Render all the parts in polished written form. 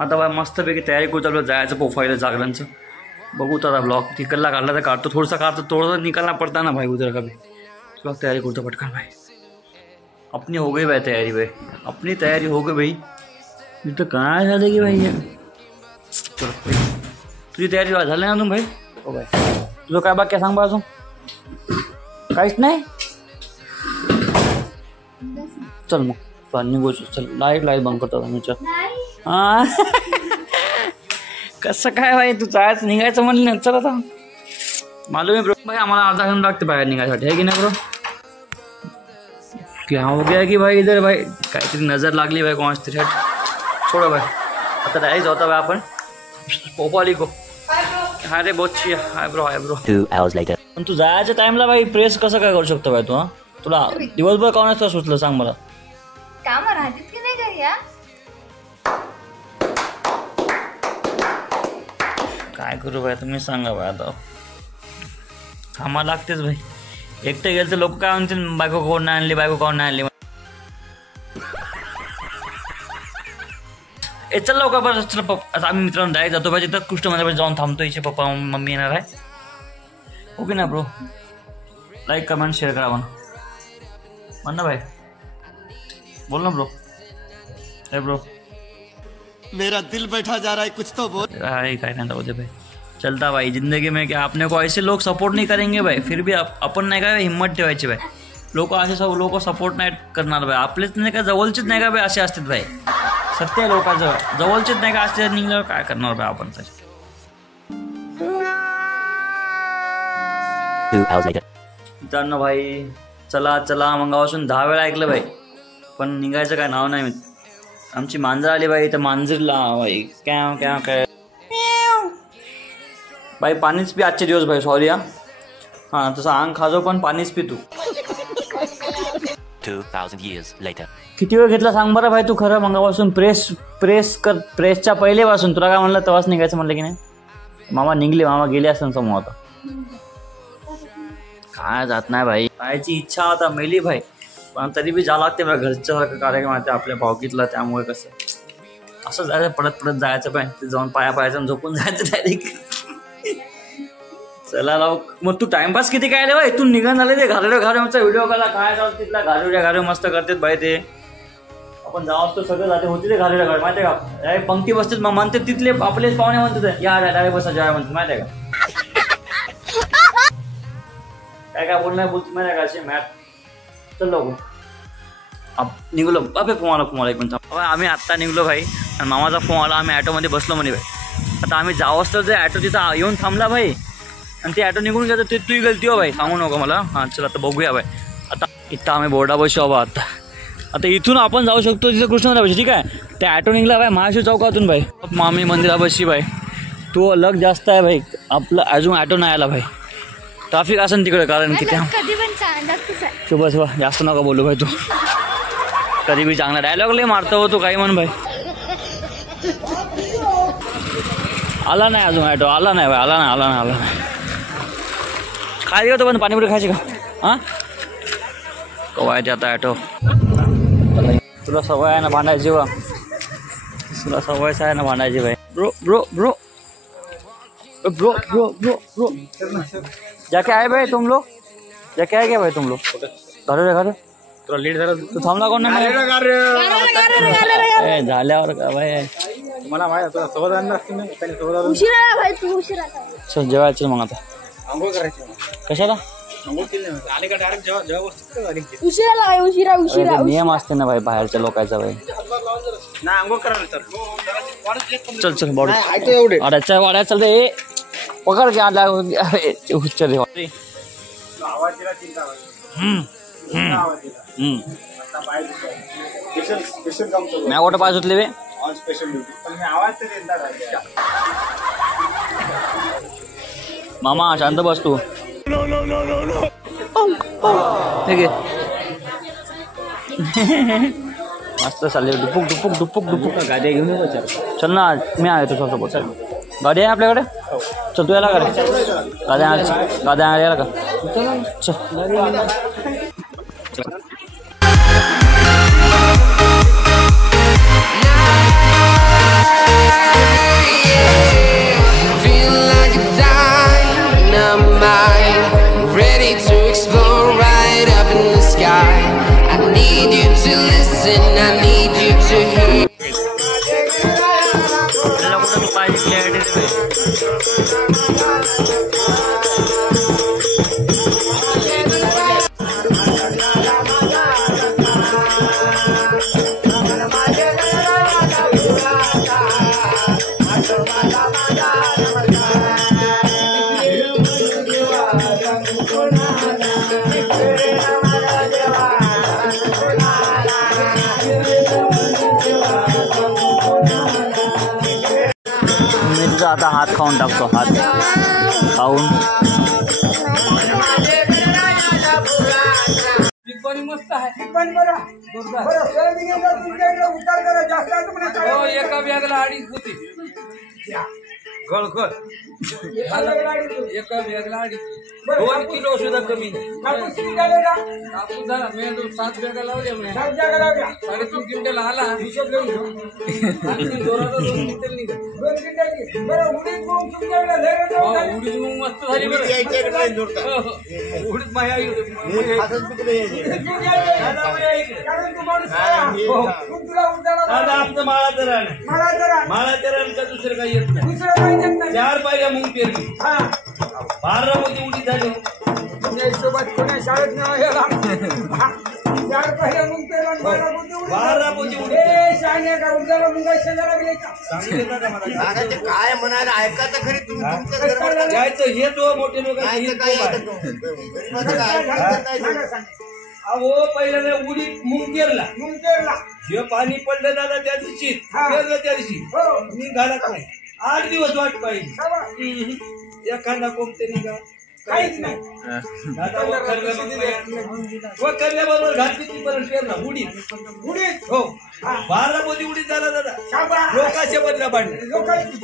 आता भाई मस्तपैकी तयारी करू चालू जायचं पोफायला जागरणचं. बघू तर ब्लॉग तिकडला काढला तर काढतो, थोडंसं निकालना पडता ना भाई उधर का भी. ब्लॉग तयारी करतो पटकन भाई. अपनी हो गई भाई तयारी भाई, अपनी तयारी हो गई भाई. इथं काय झालं की भाई. चल तुझी तयारी झाली ना अजून भाई. हो भाई तुझं काय बाकी सांग बा अजून. काहीच नाही. चल मग चल निघू. चल लाईट बंद करतो मी. चल हां कसं काय भाई तू जायचं निघायचं म्हणलं ना. चल आता मालूम आहे ब्रो भाई आम्हाला अर्धा घंटा लागते बाहेर निघायसाठी आहे की नाही ब्रो. क्या हो गया कि भाई इधर भाई काहीतरी नजर लागली भाई कोणाच तरी. छोडो भाई आता डायरेक्ट जाता भाई आपण पोपाली को. हाय रे बोची. Hi bro 2 hours later. पण तू जायच्या टाइमला भाई प्रेस कसं काय करू शकतो भाई तू. हा तुला दिवसभर कोणाचं सुचलं सांग मला. कामं राहतात की नाही घरी. काय करू भाई तुम्ही सांगा भाई. आता कामा लागतेच भाई. एकटे गेलं तर लोक काय म्हणतील बायको कोण नाही आणली, बायको कोण नाही आणली. चल लवकर बरं. चल आता आम्ही मित्रांनो डायरेक्ट जातो पाहिजे तर कृष्ण मंदिरात जाऊन थांबतो. इथे पप्पा मम्मी येणार आहे. ओके ना ब्रो. लाईक कमेंट शेअर करा म्हण ना भाई. बोल ना ब्रो. अरे ब्रो मेरा दिल बैठा जा रहा है कुछ तो बोल. काय नाही होते भाई. चलता भाई जिंदगी में क्या अपने को ऐसे लोग सपोर्ट नहीं करेंगे भाई. फिर भी आपण नाही का हिम्मत ठेवायची भाई. लोक असे सब लोक सपोर्ट नाही करणार भाई. आपलेच नाही का जवळचेच नाही का भाई असे असतात भाई. सत्य आहे लोकांचं जवळचेच नाही का असते निघल्यावर काय करणार भाई आपण. 2 hours later. मित्रांनो भाई चला चला मंगापासून 10 वेळा ऐकलं भाई पण निघायचं काय नाव नाही. आमची मांजर आली भाई तर मांजरला भाई काय भाई पाणीच पी आजचे दिवस भाई. सॉरी हां तसं अंग खाजो पण पाणीच पी तू. 2000 years later. किती वेळ घेतला सांग बरं भाई तू खरं मंगापासून. प्रेसच्या पहिलेपासून तुला काय म्हणलं तेव्हाच निघायचं म्हणलं की नाही. मामा गेले असताना समोर. आता काय जात नाही भाई. जायची इच्छा आता मेली भाई पण तरी बी जा लागते भाई. घरच्यासारखं कार्यक्रम आहे आपल्या भावकीतला त्यामुळे कसं असं जायचं पडत जायचं पाहिजे. ते जाऊन पायाचं झोपून जायचं डायरेक्ट. चला लाव मग तू टाइमपास किती काय रे भाई. तू निघून झाले ते घालूचा व्हिडिओ काढला काय चालू तिथला घालू मस्त करतात भाई. ते आपण जाऊ तो सगळं जाते होते ते घालू माहिती आहे का. पंक्ती बसतात मग म्हणते तिथले आपलेच पाहुणे म्हणतात या डायरेक्ट बसा जेव्हा म्हणतात माहिती आहे का. काय बोलणार बोलतो माहिती आहे का असे मॅथ. चल लवकर निघलो. बापे फोन एक मिनिट. आम्ही आत्ता निघलो भाई आणि मामाचा फोन आला. आम्ही ॲटोमध्ये बसलो म्हणे भाई. आता आम्ही जाऊ असतो ते ॲटो तिथं येऊन थांबला भाई आणि ते ॲटो निघून गेलं. ते तूही गलती हो भाई सांगू नको मला. हां चल आता बघूया भाई. आता इथं आम्ही बोर्डापाशी हवा. आता इथून आपण जाऊ शकतो तिथं कृष्ण मंदिरापाशी. ठीक आहे ते ॲटो निघला भाई महाशिव चौकातून भाई मामी मंदिरापाशी भाई. तो अलग जास्त आहे भाई. आपलं अजून ॲटो नाही आला भाई. ट्रॅफिक असेल तिकडे कारण की त्या शुभ जास्त नका बोलू भाई. तू कधी बी चांगला डायलॉग लय मारतो तू काही म्हण भाई. आला नाही अजून ॲटो. आला नाही भाई. आला नाही खायला गेलो पण पाणीपुरी खायची का. हां कवा येते आता ॲटो. तुला सवय आहे ना भांडायची वा. तुला सवयच आहे ना भांडायची भाई. ब्रो जाके आए भाई तुम लोग. जाके आए क्या भाई तुम लोग. घालू तुला लीड झालं तू थांबला कोण नाही झाल्यावर का भाई. मला माहिती चल जेवायचं मग आता. आंघोळ करायची कशाला नियम असते ना भाई बाहेरच्या लोकांचा भाई. चल बॉडी वाड्यात चलते पकड के आला हुच्चर मैं कुठं पाय सुटले बे. मामा शांत बस तू. ठीक आहे मस्त चालले. डुपुक गाड्या घेऊन चल ना. मी आहे तुझ्यासोबत. गाडी आहे आपल्याकडे. चल तू याला का गाड्या याला का चल. मी तुझा आता हात खाऊन टाकतो, हात खाऊन. मस्त आहे पण बरं एका बॅगला 2.5 होती गळखळ एका बॅगला 2.5 2 किलो सुद्धा कमी नाही. कापूस झाला मी 7 बॅगा लावल्या मी 3.5 क्विंटल आला हिशोब घेऊन उडीद मग मस्त झाली उडीद माया आपलं माळाचं रान का दुसरं काही येत नाही. 4 पायऱ्या मुंग पेरली 12 मध्ये उडी झाली. हिशोबात कोण्या शाळेत नाही 4 पायऱ्या मुंग पेरला 12 मध्ये उडी का उद्याला मुंगा शेजारा काय म्हणायला ऐकायचं खरी तुम्ही जायचं हे तो मोठे लोक अहो पहिल्याने उडी मुंग पेरला जे पाणी पडलं दादा त्या दिवशी पेरलं त्या दिवशी मी घालत नाही. 8 दिवस वाट पाहिजे एखादा कोणते निघा काहीच नाही करल्याबरोबर घातली ती परत पेरला उडीद हो 12 मध्ये उडीद झाला दादा. लोकांच्या बदल्या पाडल्या लोकांची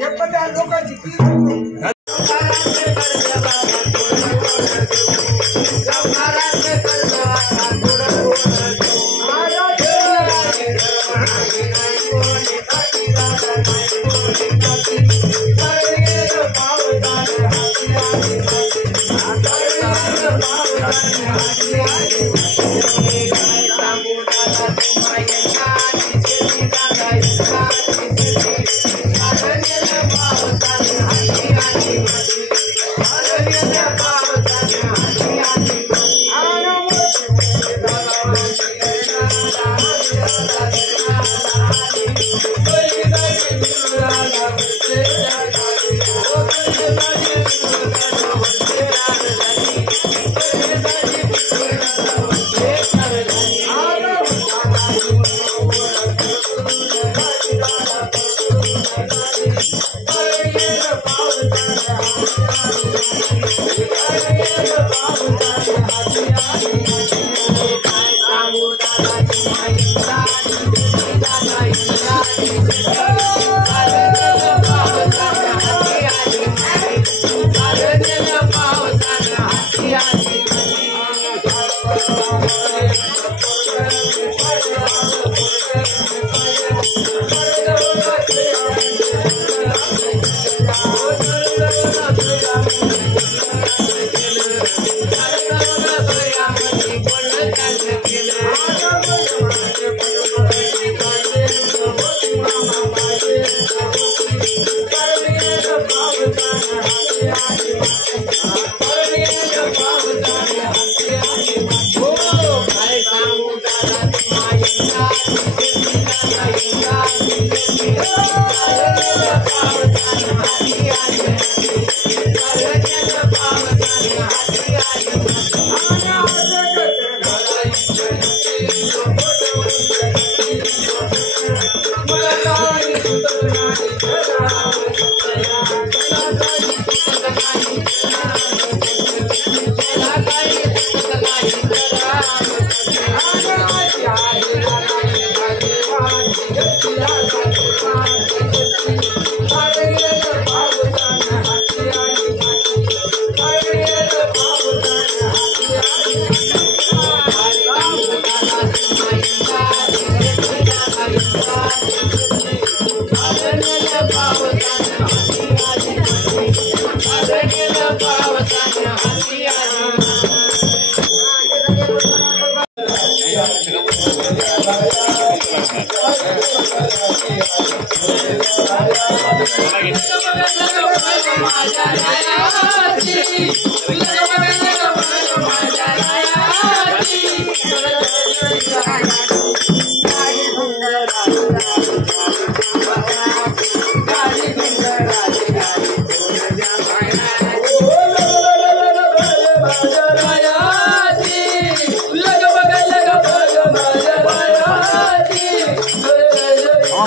Bye.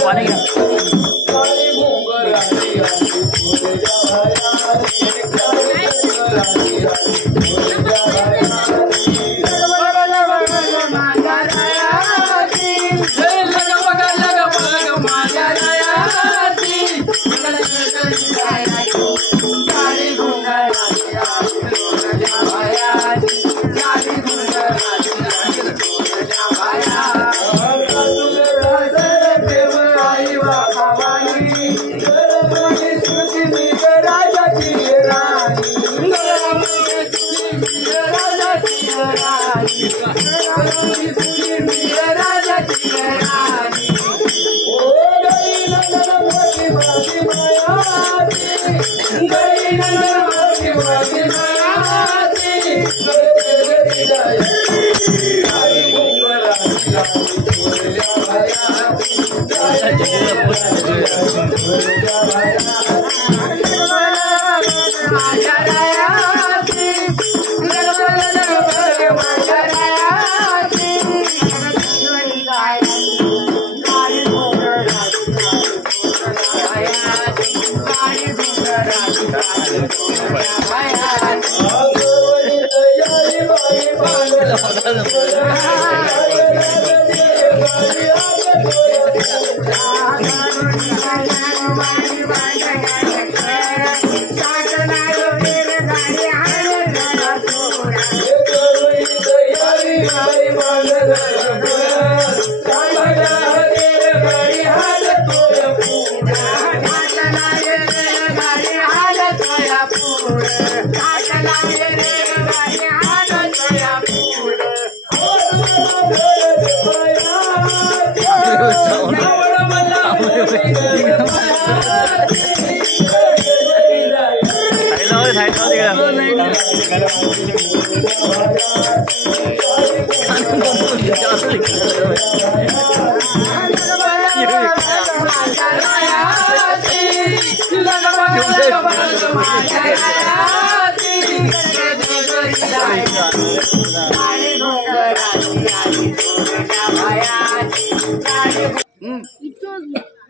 पाणी घ्या.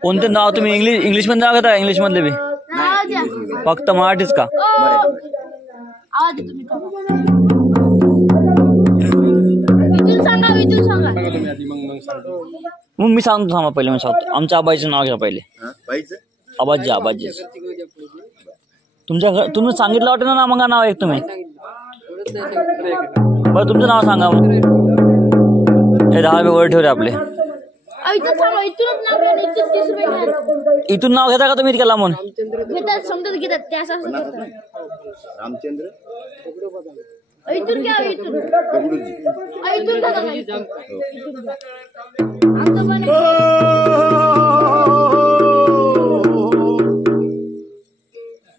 कोणते नाव तुम्ही इंग्लिश मध्ये नाव घेता? इंग्लिश मधले बी फक्त मराठीच का? मग मी सांगतो थांबा पहिले. मी सांगतो आमच्या आबाईचं नाव घ्या पहिले. आबाजी आबाजी तुमच्या तुम्ही सांगितलं वाटतं ना मग नाव एक तुम्ही बरं तुमचं नाव सांगा. मग हे 10 रुपये वर ठेवले आपले. इथून नाव घेता का तुम्ही इतक्या लांबून? रामचंद्र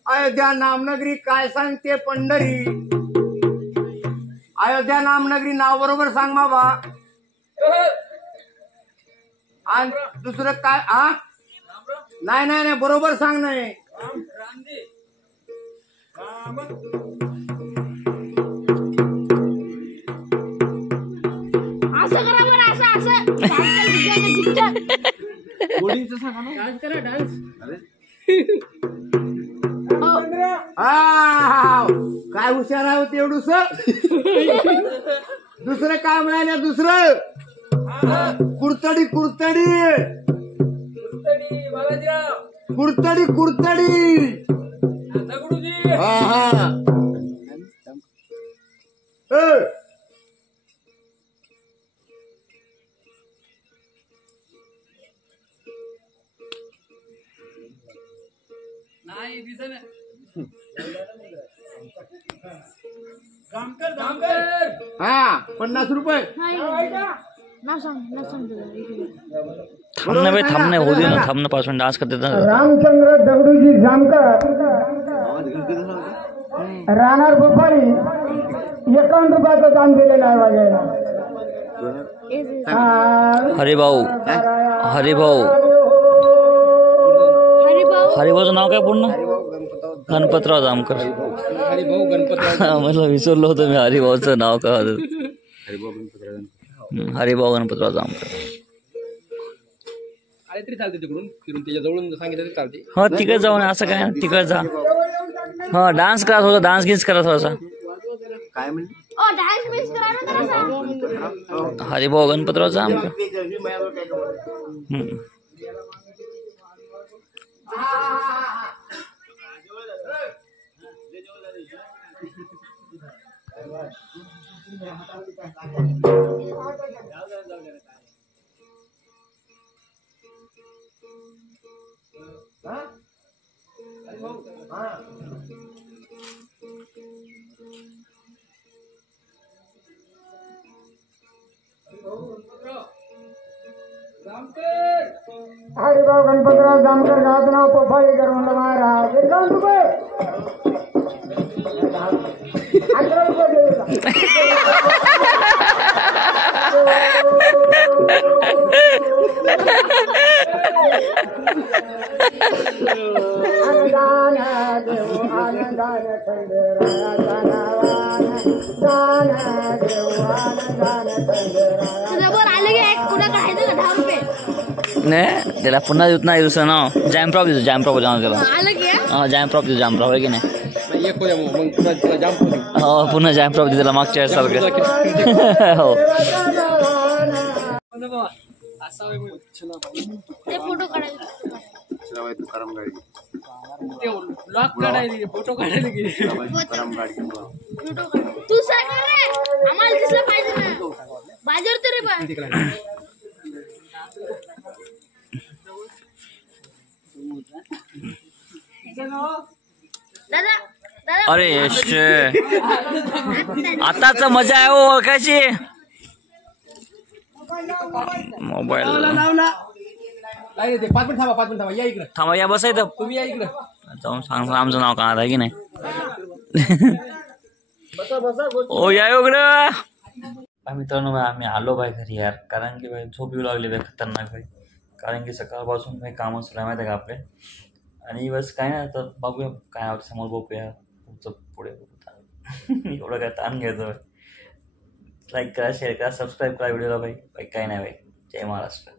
अयोध्या नामनगरी काय सांगते पंढरी? अयोध्या नामनगरी नाव बरोबर सांग बाबा. आणि दुसरं काय? हा नाही नाही नाही बरोबर सांग. नाही असं करा बरं, असं काय हुशार आहे तेवढूस. दुसरं काय म्हणाले? दुसरं कुर्तडी कुर्तडी कुर्तडी कुर्तडी. हा हा हा 50 रुपये. थांबणं भाई थांबणं होऊ दे ना. थांबणं 5 मिनिट डान्स करते. रामचंद्र दगडूजी जामकर राहणार भोपाळी 51 रुपयाचं दान दिलेलं आहे वाजायला. हरिभाऊ हरिभाऊ हरिभाऊचं नाव काय पूर्ण? गणपतराव जामकर. हरिभाऊ गणपतराव. मला विसरलो होतो मी हरिभाऊचं नाव काय होतं. हरिभाऊ गणपतराव जामकर. आले तरी चालते तिकडून फिरून त्याच्या जवळून सांगितलं तरी चालते. हो तिकडे जाऊन असं काय तिकडे जा. हा डान्स करा थोडा, डान्स गीच करा थोडासा. काय म्हणली? ओ डान्स मिस करा ना जरासा. हरिभाऊ गणपतराव जामकर. हरिभाऊ गणपतराव जामकर गावाचं नाव पोफाळी गरवंड महाराज. 51 रुपये. 11 रुपये दिले का? अनुदान देऊ अनुदान खंडेरायाचा नावानं. दान देऊ अनुदान खंडेराया. तुझं बोल आलं की एक कुठं काढायचं का 10 रुपये नाही त्याला पुन्हा देत नाही दुसरं नाव. जॅमप्रॉप देतो, जॅमप्रॉप जाऊ त्याला. आलं की हा जॅमप्रॉप देतो, जॅमप्रॉप आहे की नाही. एक होत्या मग पुन्हा जाम करू. हो पुन्हा जॅमप्रॉप देतो त्याला मागच्या सारखं. हो ते फोटो काढायचे. लॉक काढायला फोटो काढायला गेले. फोटो काढ. तू सरकार रे आम्हाला दिसलं पाहिजे ना. बाजूवर तरी पण दादा दादा अरे आताच मजा आहे हो ओळखायची. मोबाईल काय ते 5 मिनिट थांबा 5 मिनिट थांबा या इकडे. थांबा या बसायचं. तुम्ही या इकडे. जाऊन सांग आमचं नाव काय आहे की नाही. ओ या इकडं. मित्रांनो आम्ही आलो बाय घरी यार, कारण की बाई झोप येऊ लागली बाई खतरनाक बाई. कारण की सकाळपासून काही कामं सुरू आहे माहिती आहे का आपले. आणि बस काय नाही तर बघूया काय समोर बघूया पुढचं पुढे एवढं काय ताण घ्यायचं. लाईक करा, शेअर करा, सबस्क्राईब करा व्हिडिओला बाई. काही नाही बाई. जय महाराष्ट्र.